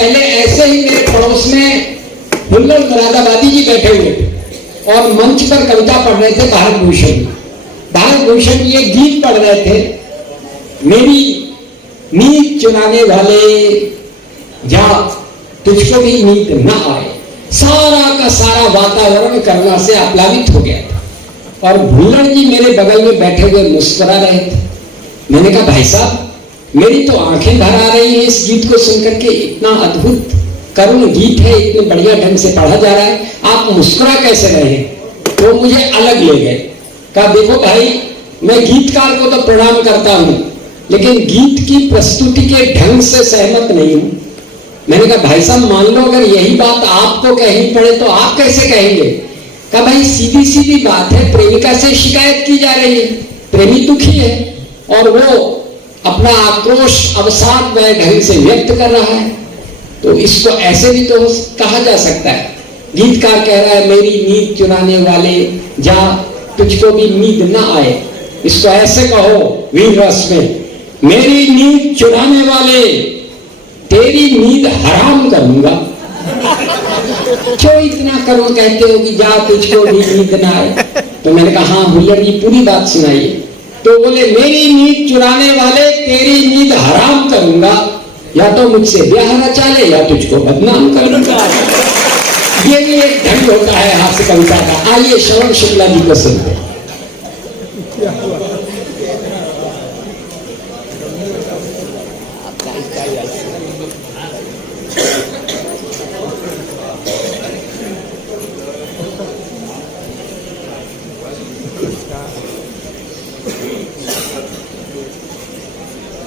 पहले ऐसे ही मेरे पड़ोस में हुल्लड़ मुरादाबादी जी बैठे हुए थे और मंच पर कविता पढ़ रहे थे भारत भूषण। भारत भूषण ये गीत पढ़ रहे थे, मेरी नींद चुराने वाले जा तुझको भी नींद न आए। सारा का सारा वातावरण करुणा से आप्लावित हो गया था और भुल्लड़ जी मेरे बगल में बैठे हुए मुस्कुरा रहे थे। मैंने कहा भाई साहब, मेरी तो आंखें भर आ रही हैं इस गीत को सुनकर के। इतना अद्भुत करुण गीत है, इतने बढ़िया ढंग से पढ़ा जा रहा है, आप मुस्कुरा कैसे रहे? तो मुझे अलग ले गए। कहा देखो भाई, मैं गीतकार को तो प्रणाम करता हूं, लेकिन गीत की प्रस्तुति के ढंग से सहमत नहीं हूं। मैंने कहा भाई साहब, मान लो अगर यही बात आपको कहनी पड़े तो आप कैसे कहेंगे? कहा भाई सीधी सीधी बात है, प्रेमिका से शिकायत की जा रही है, प्रेमी दुखी है और वो अपना आक्रोश अवसाद में ढंग से व्यक्त कर रहा है, तो इसको ऐसे भी तो कहा जा सकता है। गीतकार कह रहा है मेरी नींद चुराने वाले जा तुझको भी नींद न आए। इसको ऐसे कहो वीर रस में, मेरी नींद चुराने वाले तेरी नींद हराम करूंगा। क्यों इतना करुण कहते हो कि जा तुझको भी नींद न आए? तो मैंने कहा हाँ भुल्लड़ जी पूरी बात सुनाइए। तो बोले मेरी नींद चुराने वाले तेरी नींद हराम करूंगा, या तो मुझसे ब्याह रचा ले या तुझको बदनाम करूंगा। ये भी एक ढंग होता है हास्य कविता का। आइए श्रवण शुक्ला जी को सुनते हैं।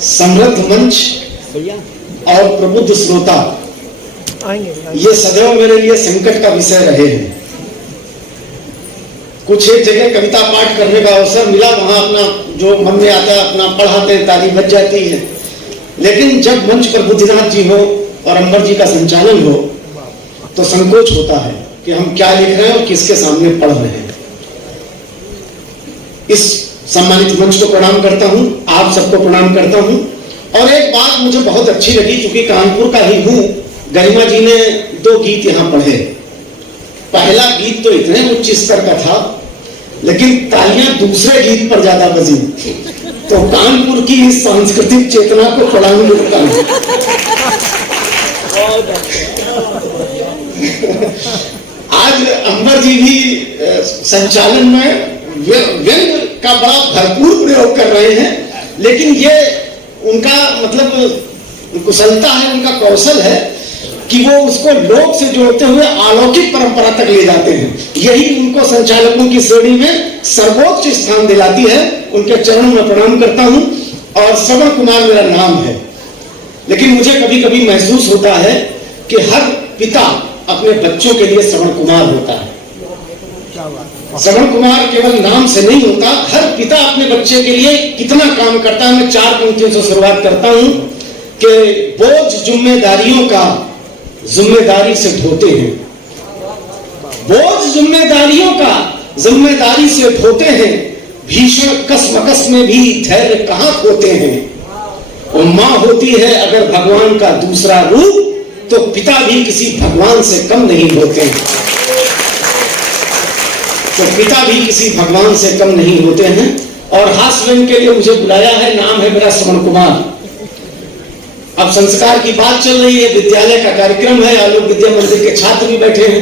समृद्ध मंच और प्रबुद्ध श्रोता, ये सदैव मेरे लिए संकट का विषय रहे हैं। कुछ एक जगह कविता पाठ करने का अवसर मिला, वहां अपना जो मन में आता है अपना पढ़ाते हैं, ताली बज जाती है। लेकिन जब मंच पर बुद्धिनाथ जी हो और अंबर जी का संचालन हो तो संकोच होता है कि हम क्या लिख रहे हैं और किसके सामने पढ़ रहे हैं। इस सम्मानित मंच को प्रणाम करता हूं, आप सबको प्रणाम करता हूं। और एक बात मुझे बहुत अच्छी लगी, चूंकि कानपुर का ही हूं, गरिमा जी ने 2 गीत यहां पढ़े। पहला गीत तो इतने उच्च स्तर का था, लेकिन तालियां दूसरे गीत पर ज्यादा बजी। तो कानपुर की इस सांस्कृतिक चेतना को प्रणाम करता हूं। आज अंबर जी भी संचालन में व्यंग का बड़ा भरपूर प्रयोग कर रहे हैं, लेकिन ये उनका मतलब कुशलता है, उनका कौशल है कि वो उसको लोक से जोड़ते हुए अलौकिक परंपरा तक ले जाते हैं। यही उनको संचालकों की श्रेणी में सर्वोच्च स्थान दिलाती है। उनके चरणों में प्रणाम करता हूं। और श्रवण कुमार मेरा नाम है, लेकिन मुझे कभी कभी महसूस होता है कि हर पिता अपने बच्चों के लिए श्रवण कुमार होता है। श्रवण कुमार केवल नाम से नहीं होता, हर पिता अपने बच्चे के लिए कितना काम करता है। मैं 4 पंक्तियों से शुरुआत करता हूं कि बोझ जिम्मेदारियों का जिम्मेदारी से ढोते हैं। बोझ जिम्मेदारियों का जिम्मेदारी से ढोते हैं, भीषण कसमकस में भी धैर्य कहां खोते हैं। और मां होती है अगर भगवान का दूसरा रूप, तो पिता भी किसी भगवान से कम नहीं होते हैं। तो पिता भी किसी भगवान से कम नहीं होते हैं। और हास्य व्यंग के लिए मुझे बुलाया है, नाम है मेरा श्रवण कुमार। अब संस्कार की बात चल रही है, विद्यालय का कार्यक्रम है, आलोक विद्या मंदिर के छात्र भी बैठे हैं।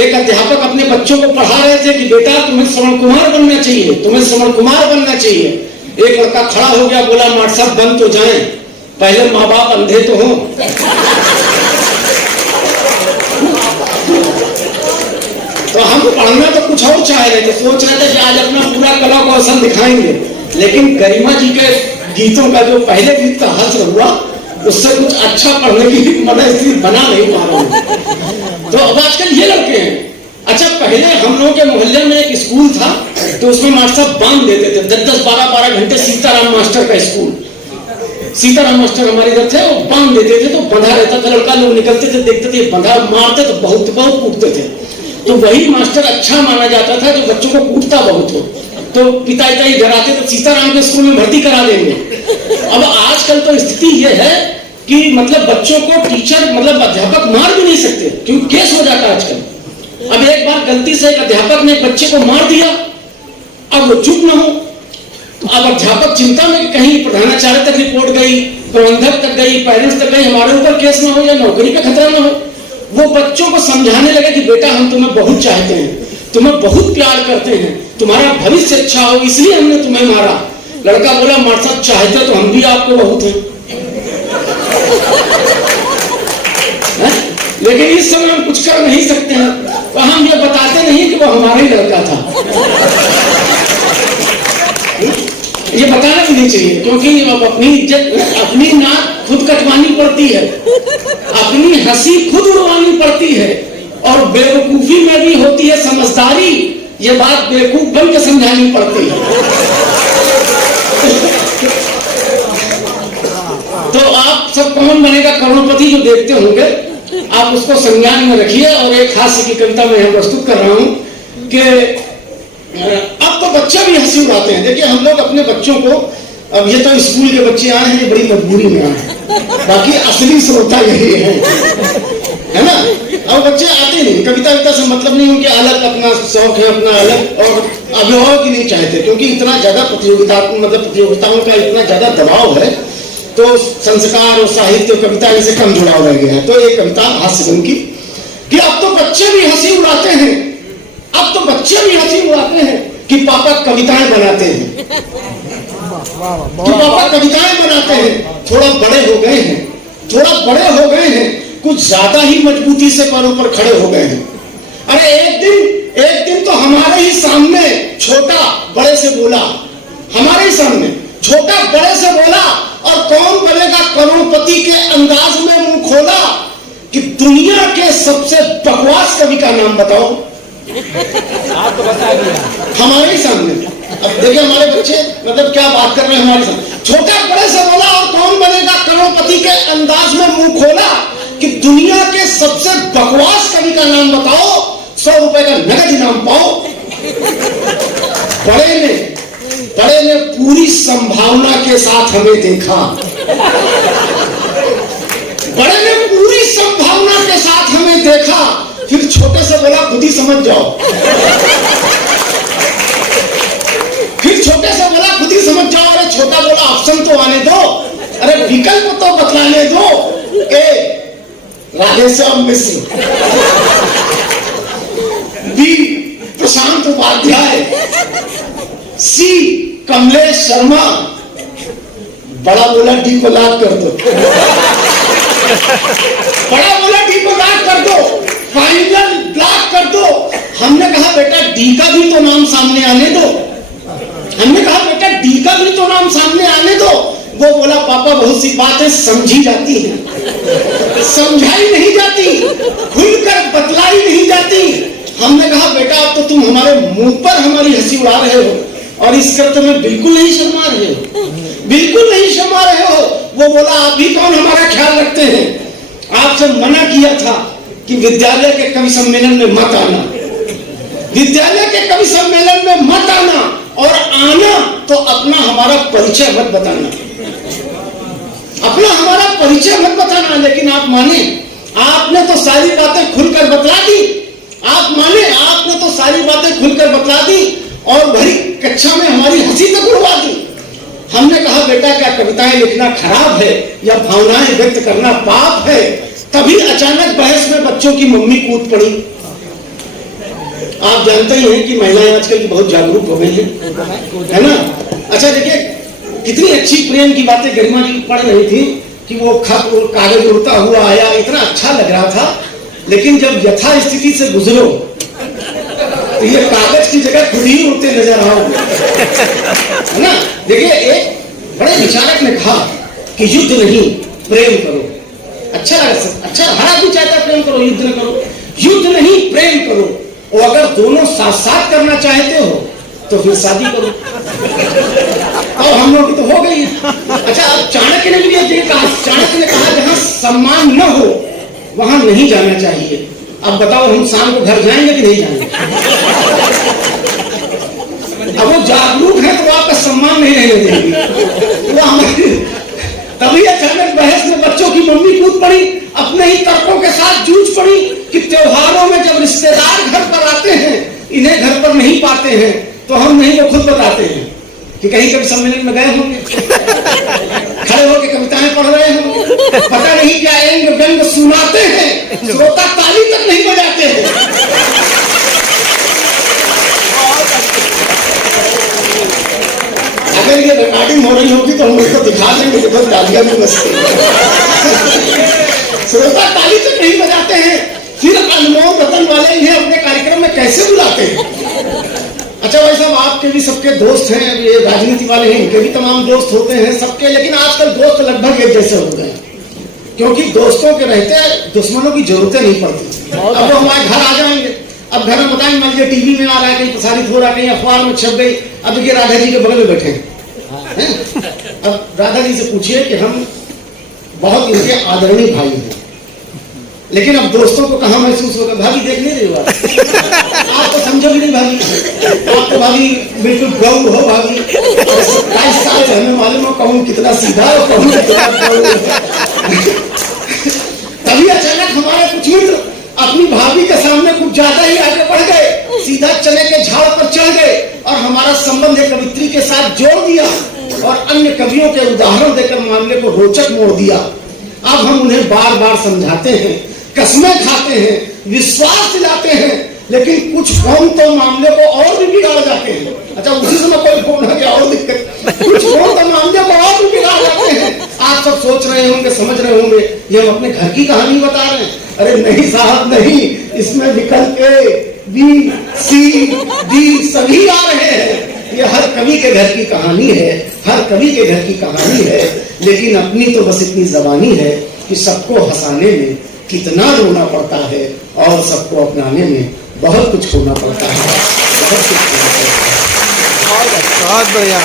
एक अध्यापक अपने बच्चों को पढ़ा रहे थे कि बेटा तुम्हें श्रवण कुमार बनना चाहिए, तुम्हें श्रवण कुमार बनना चाहिए। एक लड़का खड़ा हो गया, बोला मास्टर साहब बन तो जाएं, पहले माँ बाप अंधे तो हों। तो हम पढ़ना तो कुछ और चाह रहे थे, सोच रहे थे कि आज अपना पूरा कला कौशल दिखाएंगे, लेकिन गरिमा जी के गीतों का जो पहले गीत का हश्र हुआ, उससे कुछ अच्छा पढ़ने की मनस्थिति बना नहीं पा रहा हूं। तो अब आजकल ये लड़के हैं। अच्छा, पहले हम लोगों के मोहल्ले में एक स्कूल था, तो उसमें मास्टर बांध देते थे 10-10, 12-12 घंटे। सीताराम मास्टर का स्कूल, सीताराम मास्टर हमारे इधर थे, वो बांध देते थे तो बंधा रहता था। लड़का लोग निकलते थे, देखते थे बंधा, मारते तो बहुत बहुत कूटते थे। तो वही मास्टर अच्छा माना जाता था जो बच्चों को कूटता बहुत हो। तो पिता डराते तो सीताराम के स्कूल में भर्ती करा देंगे। अब आजकल तो स्थिति यह है कि मतलब बच्चों को टीचर मतलब अध्यापक मार भी नहीं सकते क्योंकि केस हो जाता है आजकल। अब एक बार गलती से एक अध्यापक ने एक बच्चे को मार दिया, अब वो चुप ना हो, तो अब अध्यापक चिंता में, कहीं प्रधानाचार्य तक रिपोर्ट गई, प्रबंधक तक गई, पेरेंट्स तक गई, हमारे ऊपर केस ना हो या नौकरी का खतरा ना हो। वो बच्चों को समझाने लगे कि बेटा हम तुम्हें बहुत चाहते हैं, तुम्हें बहुत प्यार करते हैं, तुम्हारा भविष्य अच्छा हो इसलिए हमने तुम्हें मारा। लड़का बोला मार साहब चाहते तो हम भी आपको बहुत हैं, लेकिन इस समय हम कुछ कर नहीं सकते हैं, तो हम ये बताते नहीं कि वो हमारा ही लड़का था। ये बताना भी नहीं चाहिए क्योंकि अब अपनी इज्जत, अपनी नाक खुद कटवानी पड़ती है, अपनी हंसी खुद उड़वानी पड़ती है, और बेवकूफी में भी होती है समझदारी, ये बात बेवकूफ बन के समझानी पड़ती है। तो आप सब कौन बनेगा करोड़पति जो देखते होंगे, आप उसको संज्ञान में रखिए। और एक हास्य की कविता मैं यहाँ प्रस्तुत कर रहा हूँ कि अब तो बच्चे भी हंसी उड़ाते हैं। देखिए हम लोग अपने बच्चों को, अब ये तो स्कूल के बच्चे आए हैं, ये बड़ी मजबूरी में आए हैं, बाकी असली श्रोता यही है ना। अब बच्चे आते नहीं, कविता विता से मतलब नहीं, उनके अलग अपना शौक है, अपना अलग, और अभिभावक ही नहीं चाहते क्योंकि इतना ज्यादा प्रतियोगिताओं का इतना ज्यादा दबाव है, तो संस्कार और साहित्य और कविता इनसे कम जुड़ाव रह गया है। तो एक कविता हास्य की कि अब तो बच्चे भी हंसी उड़ाते हैं, अब तो बच्चे भी हंसी उड़ाते हैं कि पापा कविताएं बनाते हैं, कि पापा कविताएं बनाते हैं, थोड़ा बड़े हो गए हैं, थोड़ा बड़े हो गए हैं, कुछ ज्यादा ही मजबूती से पैरों पर खड़े हो गए हैं। अरे एक दिन तो हमारे ही सामने छोटा बड़े से बोला, हमारे ही सामने छोटा बड़े से बोला, और कौन बनेगा करोड़पति के अंदाज में मुंह खोला कि दुनिया के सबसे बकवास कवि का नाम बताओ। आपको बता दिया हमारे ही सामने। अब देखिए हमारे बच्चे मतलब क्या बात कर रहे हैं हमारे सामने, छोटा बड़े से बोला और कौन बनेगा करोड़पति के अंदाज में मुंह खोला कि दुनिया के सबसे बकवास कवि का नाम बताओ, 100 रुपए का नगद इनाम पाओ। बड़े ने पूरी संभावना के साथ हमें देखा, बड़े ने पूरी संभावना के साथ हमें देखा, फिर छोटे से बोला खुद ही समझ जाओ, फिर छोटे से बोला खुद ही समझ जाओ। अरे छोटा बोला ऑप्शन तो आने दो, अरे विकल्प तो बतलाने दो। ए राधेश्याम मिश्र, बी प्रशांत उपाध्याय, सी कमलेश शर्मा, बड़ा बोला डी को लाभ कर दो, बड़ा बोला डी को लाभ कर दो, फाइनल ब्लॉक कर दो। हमने कहा बेटा डी का भी तो नाम सामने आने दो, हमने कहा बेटा डी का भी तो नाम सामने आने दो। वो बोला पापा बहुत सी बातें समझी जाती हैं, समझाई नहीं जाती, खुलकर बतलाई नहीं जाती। हमने कहा बेटा अब तो तुम हमारे मुंह पर हमारी हंसी उड़ा रहे हो, और इस करते में बिल्कुल नहीं शर्मा रहे हो, बिल्कुल नहीं शर्मा रहे हो। वो बोला आप भी कौन हमारा ख्याल रखते हैं, आपसे मना किया था कि विद्यालय के कवि सम्मेलन में मत आना, विद्यालय के कवि सम्मेलन में मत आना, और आना तो अपना हमारा परिचय मत बताना, अपना हमारा परिचय मत बताना। लेकिन आप माने, आपने तो सारी बातें खुलकर बतला दी, आप माने आपने तो सारी बातें खुलकर बतला दी, और भरी कक्षा में हमारी हंसी तक उड़वा दी। हमने कहा बेटा क्या कविताएं लिखना खराब है या भावनाएं व्यक्त करना पाप है? तभी अचानक बहस में बच्चों की मम्मी कूद पड़ी। आप जानते ही हैं कि महिलाएं आजकल की बहुत जागरूक हो गई हैं, है ना। अच्छा देखिए कितनी अच्छी प्रेम की बातें गरिमा जी पढ़ रही थी कि वो खत और कागज उड़ता हुआ आया, इतना अच्छा लग रहा था। लेकिन जब यथा स्थिति से गुजरो तो ये कागज की जगह खुद ही उड़ते नजर आओगे, है ना। देखिए एक बड़े विचारक ने कहा कि युद्ध नहीं प्रेम करो। अच्छा लगा, अच्छा हर आदमी चाहता है प्रेम करो, युद्ध न करो। युद्ध नहीं प्रेम करो, और अगर दोनों साथ साथ करना चाहते हो तो फिर शादी करो। और हम लोग तो हो गई। अच्छा चाणक्य ने भी ये कहा, चाणक्य ने कहा जहां सम्मान न हो वहां नहीं जाना चाहिए। अब बताओ हम शाम को घर जाएंगे कि नहीं जाएंगे? अब वो जागरूक है तो आपका सम्मान नहीं रहने देंगे, तभी अचानक बहस में बच्चों की मम्मी कूद पड़ी, अपने ही तर्कों के साथ जूझ पड़ी कि त्योहारों में जब रिश्तेदार घर पर आते हैं, इन्हें घर पर नहीं पाते हैं, तो हम नहीं, वो खुद बताते हैं कि कहीं कभी सम्मेलन में गए होंगे, खड़े होकर कविताएं पढ़ रहे होंगे, पता नहीं क्या एंग व्यंग सुनाते हैं, श्रोता ताली तक नहीं बजाते हैं। अगर ये रिकॉर्डिंग हो रही होगी तो हम उसको दिखा देंगे कि बस तालियां भी बजती हैं। श्रोता ताली तक नहीं बजाते हैं, फिर अनमोल रतन वाले इन्हें अपने कार्यक्रम में कैसे बुलाते हैं? अच्छा भाई साहब, आपके भी सबके दोस्त हैं, ये राजनीति वाले हैं, इनके भी तमाम दोस्त होते हैं सबके, लेकिन आजकल दोस्त लगभग एक जैसे हो गए, क्योंकि दोस्तों के रहते दुश्मनों की जरूरतें नहीं पड़ती। अब वो हमारे घर आ जाएंगे, अब घर में बताएंगे, मान लीजिए टीवी में आ रहा है, कहीं प्रसारित हो रहा है, कहीं अखबार में छप गई, अब देखिए राधा जी के बगल में बैठे हैं। अब राधा जी से पूछिए कि हम बहुत इनके आदरणीय भाई हैं, लेकिन अब दोस्तों को कहाँ महसूस होगा? भाभी देख नहीं रही हो आप तो समझोगे नहीं भाभी, आप तो भाभी बिल्कुल गऊ हो भाभी। 27 साल से हमें मालूम हो कौन कितना सीधा और कौन कितना गऊ है। तभी अचानक हमारे कुछ मित्र अपनी भाभी के सामने कुछ ज्यादा ही आगे बढ़ गए, सीधा चने के झाड़ पर चढ़ गए और हमारा संबंध एक कवित्री के साथ जोड़ दिया और अन्य कवियों के उदाहरण देकर मामले को रोचक मोड़ दिया। अब हम उन्हें बार बार समझाते हैं, कसमें खाते हैं, विश्वास दिलाते हैं, लेकिन कुछ कौन तो मामले को और भी बिगाड़ जाते हैं। अच्छा, उसी समय कोई फोन है क्या और दिक्कत, कुछ कौन तो मामले को और भी बिगाड़ जाते हैं। आप सब सोच रहे होंगे, समझ रहे होंगे ये हम अपने घर की कहानी बता रहे हैं। अरे नहीं साहब नहीं, इसमें विकल्प ए, बी, सी, डी सभी आ रहे हैं। ये हर कवि के घर की कहानी है, हर कवि के घर की कहानी है, लेकिन अपनी तो बस इतनी जबानी है कि सबको हंसाने में कितना रोना पड़ता है और सबको अपनाने में बहुत कुछ खोना पड़ता है, बहुत कुछ खोना पड़ता है। बहुत बढ़िया।